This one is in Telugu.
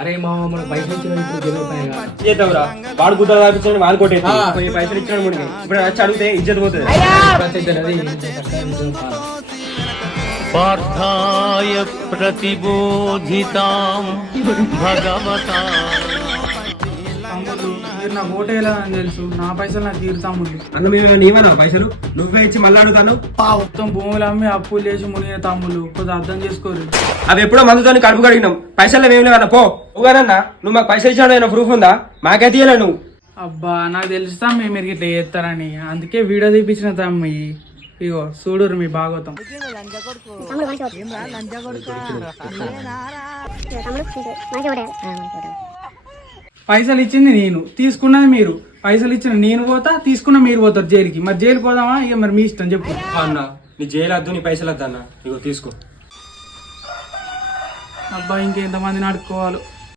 అరే మా మన పైసలు ఇచ్చిన చేద్దాంరా వాడు గుద్ద తాపించండి వాడు కొట్టేది కొన్ని పైసలు ఇచ్చాడు ముడికి ఇప్పుడు వచ్చి అడిగితే ఇజ్జత్ పోతుంది పార్థాయ ప్రతిబోధితాం భగవతా. మీరు నాకు ఓటేలా అని తెలుసు, నా పైసలు నాకు తీరుతాముంది. అన్న మేము నీవనా పైసలు నువ్వే ఇచ్చి మళ్ళీ అడుగుతాను. మొత్తం భూములు అమ్మి అప్పులు చేసి మునిగిన తమ్ముళ్ళు కొద్దిగా అర్థం చేసుకోరు. అవి ఎప్పుడో మందుతో కడుపు కడిగినాం పైసలు మేము లేవన్నా పో. నువ్వుగానన్నా నువ్వు మాకు పైసలు ఇచ్చాడు ఏమైనా ప్రూఫ్ ఉందా? మాకే తీయలే నువ్వు. అబ్బా నాకు తెలుస్తా మీరు ఇట్లా చేస్తారని, అందుకే వీడియో తీపించిన తమ్మి. ఇగో చూడురు మీ భాగవతం. పైసలు ఇచ్చింది నేను, తీసుకున్నది మీరు. పైసలు ఇచ్చిన నేను పోతా, తీసుకున్న మీరు పోతారు జైలుకి. మరి జైలు పోదామా? ఇక మరి మీ ఇష్టం చెప్పు. అన్న నీ జైలు వద్దు నీ పైసలు వద్దు అన్న. ఇగో తీసుకో. అబ్బా ఇంకెంతమందిని అడుక్కోవాలి.